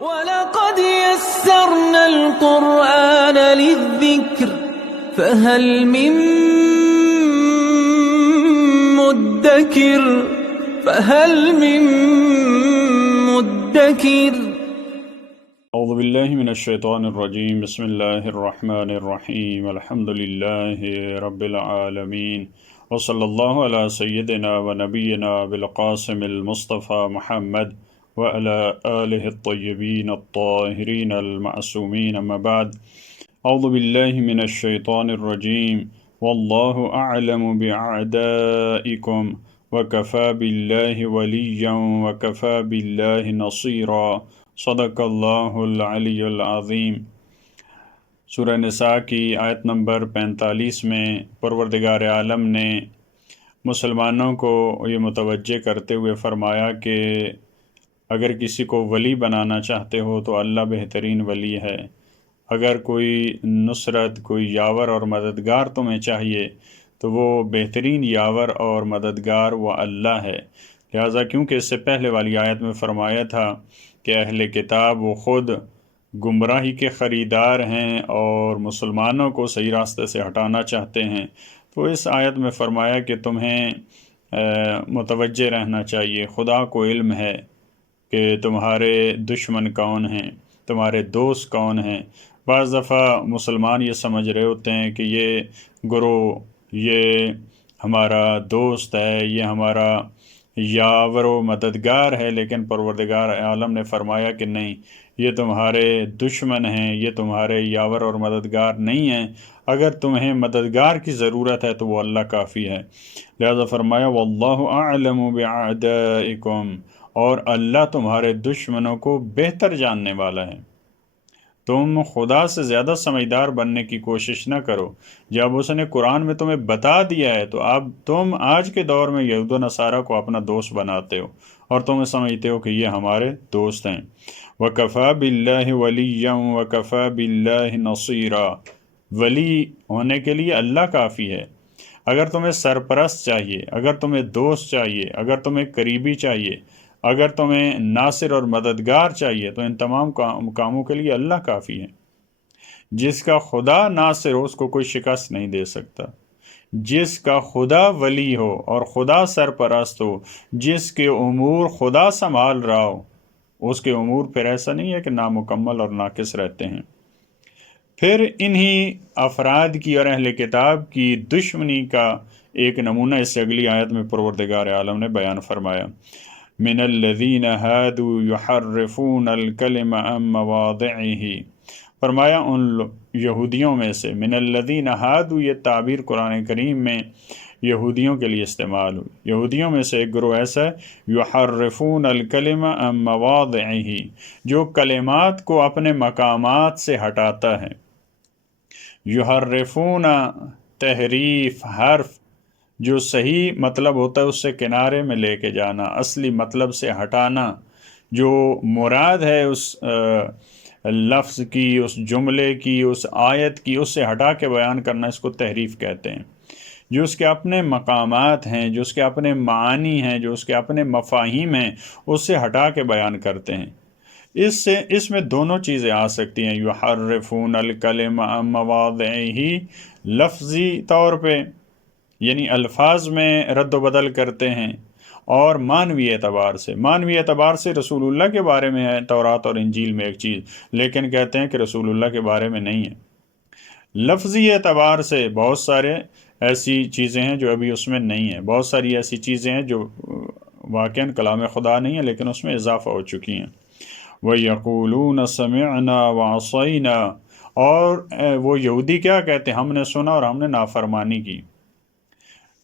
وَلَقَدْ يَسَّرْنَا الْقُرْآنَ لِلذِّكْرِ فَهَلْ مِن مُّدَّكِرٍ اعوذ باللہ من الشیطان الرجیم بسم اللہ الرحمن الرحیم الحمد للہ رب العالمین وصلی اللہ علی سیدنا و نبینا بالقاسم المصطفى محمد وعلى آلہ الطیبین الطاہرین المعصومین اما بعد اعوذ باللہ من الشیطان الرجیم واللہ اعلم باعدائکم وکفى باللہ ولیا وکفى باللہ نصیرا صدق اللہ العلی العظیم۔ سورہ نساء کی آیت نمبر 45 میں پروردگار عالم نے مسلمانوں کو یہ متوجہ کرتے ہوئے فرمایا کہ اگر کسی کو ولی بنانا چاہتے ہو تو اللہ بہترین ولی ہے۔ اگر کوئی نصرت، کوئی یاور اور مددگار تمہیں چاہیے تو وہ بہترین یاور اور مددگار وہ اللہ ہے۔ لہٰذا کیونکہ اس سے پہلے والی آیت میں فرمایا تھا کہ اہل کتاب وہ خود گمراہی کے خریدار ہیں اور مسلمانوں کو صحیح راستے سے ہٹانا چاہتے ہیں، تو اس آیت میں فرمایا کہ تمہیں متوجہ رہنا چاہیے۔ خدا کو علم ہے کہ تمہارے دشمن کون ہیں، تمہارے دوست کون ہیں۔ بعض دفعہ مسلمان یہ سمجھ رہے ہوتے ہیں کہ یہ گروہ، یہ ہمارا دوست ہے، یہ ہمارا یاور و مددگار ہے، لیکن پروردگار عالم نے فرمایا کہ نہیں، یہ تمہارے دشمن ہیں، یہ تمہارے یاور اور مددگار نہیں ہیں۔ اگر تمہیں مددگار کی ضرورت ہے تو وہ اللہ کافی ہے۔ لہذا فرمایا واللہ اعلم باعدائکم، اور اللہ تمہارے دشمنوں کو بہتر جاننے والا ہے۔ تم خدا سے زیادہ سمجھدار بننے کی کوشش نہ کرو۔ جب اس نے قرآن میں تمہیں بتا دیا ہے تو اب تم آج کے دور میں یہود و نصارہ کو اپنا دوست بناتے ہو اور تم سمجھتے ہو کہ یہ ہمارے دوست ہیں۔ وَكَفَى بِاللَّهِ وَلِيًّا وَكَفَى بِاللَّهِ نَصِيرًا، ولی ہونے کے لیے اللہ کافی ہے۔ اگر تمہیں سرپرست چاہیے، اگر تمہیں دوست چاہیے، اگر تمہیں قریبی چاہیے، اگر تمہیں ناصر اور مددگار چاہیے تو ان تمام کاموں کے لیے اللہ کافی ہے۔ جس کا خدا ناصر ہو اس کو کوئی شکست نہیں دے سکتا۔ جس کا خدا ولی ہو اور خدا سرپرست ہو، جس کے امور خدا سنبھال رہا ہو، اس کے امور پھر ایسا نہیں ہے کہ نامکمل اور ناقص رہتے ہیں۔ پھر انہی افراد کی اور اہل کتاب کی دشمنی کا ایک نمونہ اس سے اگلی آیت میں پروردگار عالم نے بیان فرمایا۔ من الذین ہادوا یحرفون الکلم عن مواضعہ، فرمایا ان یہودیوں میں سے، من الذین ہادوا یہ تعبیر قرآن کریم میں یہودیوں کے لیے استعمال ہوئی۔ یہودیوں میں سے ایک گروہ ایسا ہے یحرفون الکلم عن مواضعہ، جو کلمات کو اپنے مقامات سے ہٹاتا ہے۔ یحرفون، تحریف، حرف جو صحیح مطلب ہوتا ہے اس سے کنارے میں لے کے جانا، اصلی مطلب سے ہٹانا، جو مراد ہے اس لفظ کی، اس جملے کی، اس آیت کی، اس سے ہٹا کے بیان کرنا، اس کو تحریف کہتے ہیں۔ جو اس کے اپنے مقامات ہیں، جو اس کے اپنے معانی ہیں، جو اس کے اپنے مفاہیم ہیں، اس سے ہٹا کے بیان کرتے ہیں۔ اس میں دونوں چیزیں آ سکتی ہیں۔ یحرفون الکلم عن مواضعہ، لفظی طور پہ یعنی الفاظ میں رد و بدل کرتے ہیں، اور معنوی اعتبار سے رسول اللہ کے بارے میں ہے تورات اور انجیل میں ایک چیز، لیکن کہتے ہیں کہ رسول اللہ کے بارے میں نہیں ہے۔ لفظی اعتبار سے بہت سارے ایسی چیزیں ہیں جو ابھی اس میں نہیں ہیں، بہت ساری ایسی چیزیں ہیں جو واقعاً کلام خدا نہیں ہے لیکن اس میں اضافہ ہو چکی ہیں۔ وَيَقُولُونَ سَمِعْنَا وَعَصَيْنَا، اور وہ یہودی کیا کہتے ہیں؟ ہم نے سنا اور ہم نے نافرمانی کی۔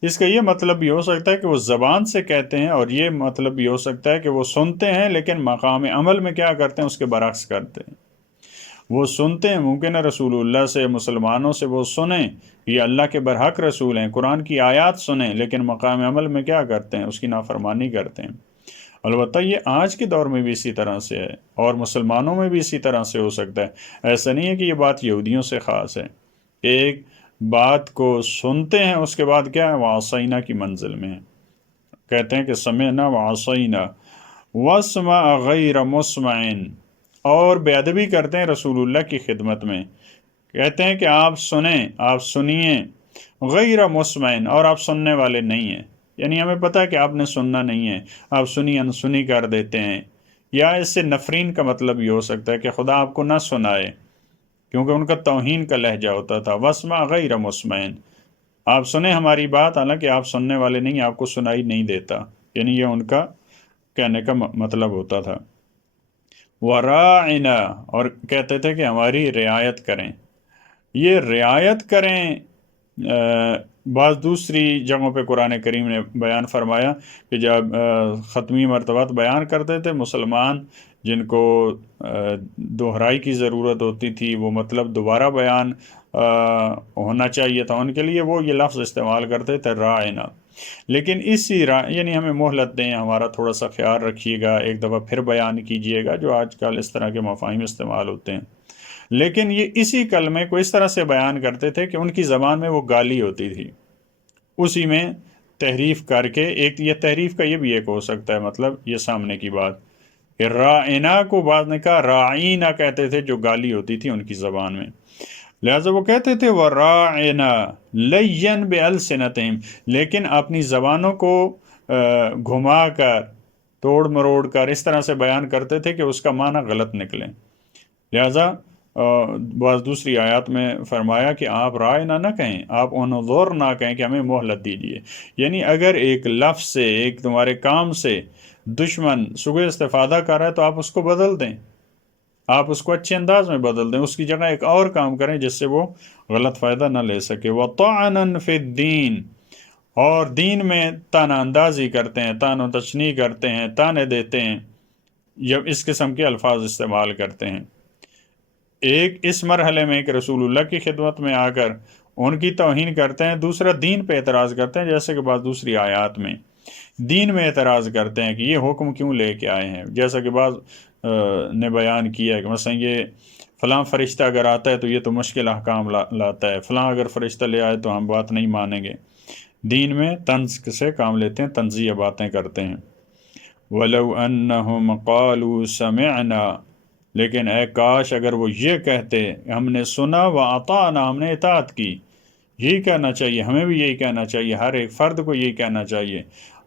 اس کا یہ مطلب بھی ہو سکتا ہے کہ وہ زبان سے کہتے ہیں، اور یہ مطلب بھی ہو سکتا ہے کہ وہ سنتے ہیں لیکن مقام عمل میں کیا کرتے ہیں، اس کے برعکس کرتے ہیں۔ وہ سنتے ہیں، ممکن ہے رسول اللہ سے، مسلمانوں سے وہ سنیں، یہ اللہ کے برحق رسول ہیں، قرآن کی آیات سنیں، لیکن مقام عمل میں کیا کرتے ہیں، اس کی نافرمانی کرتے ہیں۔ البتہ یہ آج کے دور میں بھی اسی طرح سے ہے اور مسلمانوں میں بھی اسی طرح سے ہو سکتا ہے۔ ایسا نہیں ہے کہ یہ بات یہودیوں سے خاص ہے۔ ایک بات کو سنتے ہیں، اس کے بعد کیا ہے، وعصینا کی منزل میں ہے۔ کہتے ہیں کہ سمعنا وعصینا واسمع غیر مسمع، اور بے ادبی کرتے ہیں رسول اللہ کی خدمت میں، کہتے ہیں کہ آپ سنیں، آپ سنیے، غیر مسمعین، اور آپ سننے والے نہیں ہیں، یعنی ہمیں پتہ ہے کہ آپ نے سننا نہیں ہے، آپ سنی انسنی کر دیتے ہیں۔ یا اس سے نفرین کا مطلب یہ ہو سکتا ہے کہ خدا آپ کو نہ سنائے، کیونکہ ان کا توہین کا لہجہ ہوتا تھا، واسمع غیر مسمعین، آپ سنیں ہماری بات، حالانکہ آپ سننے والے نہیں، آپ کو سنائی نہیں دیتا، یعنی یہ ان کا کہنے کا مطلب ہوتا تھا۔ وراعنا، اور کہتے تھے کہ ہماری رعایت کریں، یہ رعایت کریں۔ بعض دوسری جگہوں پہ قرآن کریم نے بیان فرمایا کہ جب ختمی مرتبات بیان کرتے تھے، مسلمان جن کو دہرائی کی ضرورت ہوتی تھی، وہ مطلب دوبارہ بیان ہونا چاہیے تھا ان کے لیے، وہ یہ لفظ استعمال کرتے تھے راعنا۔ لیکن اسی یعنی ہمیں مہلت دیں، ہمارا تھوڑا سا خیال رکھیے گا، ایک دفعہ پھر بیان کیجئے گا، جو آج کل اس طرح کے مفاہیم استعمال ہوتے ہیں۔ لیکن یہ اسی کلمے کو اس طرح سے بیان کرتے تھے کہ ان کی زبان میں وہ گالی ہوتی تھی، اسی میں تحریف کر کے، ایک یہ تحریف کا یہ بھی ایک ہو سکتا ہے مطلب، یہ سامنے کی بات کہ رائنا کو بعض نے کہا رائنا کہتے تھے، جو گالی ہوتی تھی ان کی زبان میں، لہذا وہ کہتے تھے وَرَاعِنَا لَيًّا بِأَلْسِنَتِهِمْ، لیکن اپنی زبانوں کو گھما کر، توڑ مروڑ کر اس طرح سے بیان کرتے تھے کہ اس کا معنی غلط نکلے۔ لہذا بعض دوسری آیات میں فرمایا کہ آپ رائنا نہ کہیں، آپ انظر نہ کہیں کہ ہمیں مہلت دیجیے، یعنی اگر ایک لفظ سے، ایک تمہارے کام سے دشمن سوء استفادہ کر رہا ہے تو آپ اس کو بدل دیں، آپ اس کو اچھے انداز میں بدل دیں، اس کی جگہ ایک اور کام کریں جس سے وہ غلط فائدہ نہ لے سکے۔ وَطَعْنًا فِي الدِّينِ، اور دین میں طعنہ اندازی کرتے ہیں، طعن و تشنیع کرتے ہیں، طعنے دیتے ہیں، جب اس قسم کے الفاظ استعمال کرتے ہیں۔ ایک اس مرحلے میں کہ رسول اللہ کی خدمت میں آ کر ان کی توہین کرتے ہیں، دوسرا دین پہ اعتراض کرتے ہیں، جیسے کہ بعض دوسری آیات میں دین میں اعتراض کرتے ہیں کہ یہ حکم کیوں لے کے آئے ہیں، جیسا کہ بعض نے بیان کیا ہے کہ مثلا یہ فلاں فرشتہ اگر آتا ہے تو یہ تو مشکل احکام لاتا ہے، فلاں اگر فرشتہ لے آئے تو ہم بات نہیں مانیں گے، دین میں طنز سے کام لیتے ہیں، طنزیہ باتیں کرتے ہیں۔ وَلَوْ أَنَّهُمْ قَالُوا سَمِعْنَا، لیکن اے کاش اگر وہ یہ کہتے ہم نے سنا وَأَطَعْنَا، ہم نے اطاعت کی، یہی کہنا چاہیے، ہمیں بھی یہی کہنا چاہیے، ہر ایک فرد کو یہی کہنا چاہیے،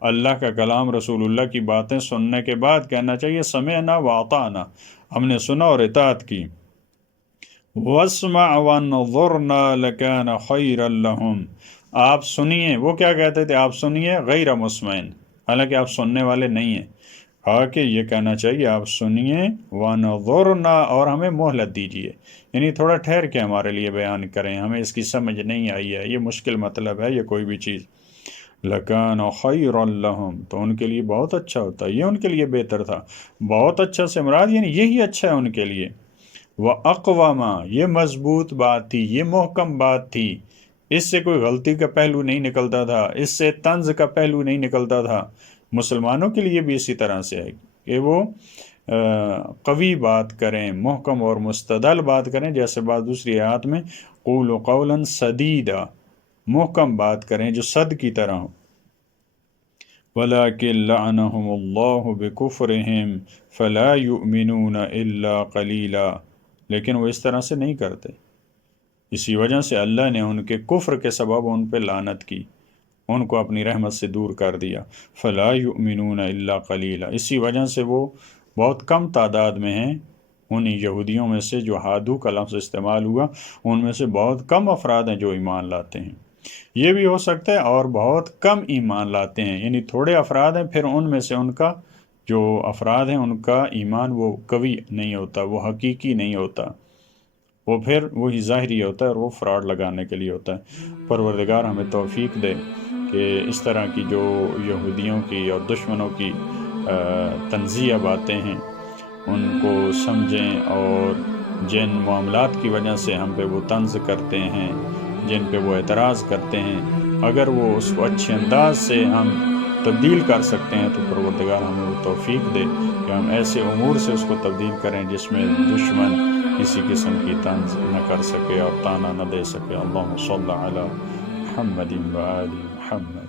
اللہ کا کلام، رسول اللہ کی باتیں سننے کے بعد کہنا چاہیے سمعنا وَأَطَعْنَا، ہم نے سنا اور اطاعت کی۔ وَاسْمَعْ وَانظُرْنَا لَكَانَ خَيْرًا لَهُمْ، آپ سنیے، وہ کیا کہتے تھے، آپ سنیے غیر مسمعین، حالانکہ آپ سننے والے نہیں ہیں، کہا کہ یہ کہنا چاہیے آپ سنیے وَانظُرْنَا، اور ہمیں مہلت دیجیے، یعنی تھوڑا ٹھہر کے ہمارے لیے بیان کریں، ہمیں اس کی سمجھ نہیں آئی ہے، یہ مشکل مطلب ہے، یہ کوئی بھی چیز۔ لَكَانَ خَيْرًا لَهُمْ، تو ان کے لیے بہت اچھا ہوتا، یہ ان کے لیے بہتر تھا، بہت اچھا سے مراد یعنی یہی اچھا ہے ان کے لیے۔ وَأَقْوَمَا، یہ مضبوط بات تھی، یہ محکم بات تھی، اس سے کوئی غلطی کا پہلو نہیں نکلتا تھا، اس سے طنز کا پہلو نہیں نکلتا تھا۔ مسلمانوں کے لیے بھی اسی طرح سے ہے کہ وہ قوی بات کریں، محکم اور مستدل بات کریں، جیسے بعض دوسری آیات میں قولوا قولا سدیدا، محکم بات کریں جو صد کی طرح ہو۔ وَلَكِنْ لَعَنَهُمُ اللَّهُ بِكُفْرِهِمْ فَلَا يُؤْمِنُونَ إِلَّا قَلِيلًا، لیکن وہ اس طرح سے نہیں کرتے، اسی وجہ سے اللہ نے ان کے کفر کے سبب ان پہ لعنت کی، ان کو اپنی رحمت سے دور کر دیا۔ فَلَا يُؤْمِنُونَ إِلَّا قَلِيلًا، اسی وجہ سے وہ بہت کم تعداد میں ہیں، انہی یہودیوں میں سے جو ہادو کا لفظ استعمال ہوا، ان میں سے بہت کم افراد ہیں جو ایمان لاتے ہیں۔ یہ بھی ہو سکتا ہے اور بہت کم ایمان لاتے ہیں، یعنی تھوڑے افراد ہیں، پھر ان میں سے ان کا جو افراد ہیں ان کا ایمان وہ قوی نہیں ہوتا، وہ حقیقی نہیں ہوتا، وہ پھر وہی ظاہری ہوتا ہے اور وہ فراڈ لگانے کے لیے ہوتا ہے۔ پروردگار ہمیں توفیق دے کہ اس طرح کی جو یہودیوں کی اور دشمنوں کی تنزیہ باتیں ہیں ان کو سمجھیں، اور جن معاملات کی وجہ سے ہم پہ وہ طنز کرتے ہیں، جن پہ وہ اعتراض کرتے ہیں، اگر وہ اس کو اچھے انداز سے ہم تبدیل کر سکتے ہیں تو پروردگار ہمیں وہ توفیق دے کہ ہم ایسے امور سے اس کو تبدیل کریں جس میں دشمن کسی قسم کی طنز نہ کر سکے اور طعنہ نہ دے سکے۔ اللہم صلی علی محمد و آل محمد۔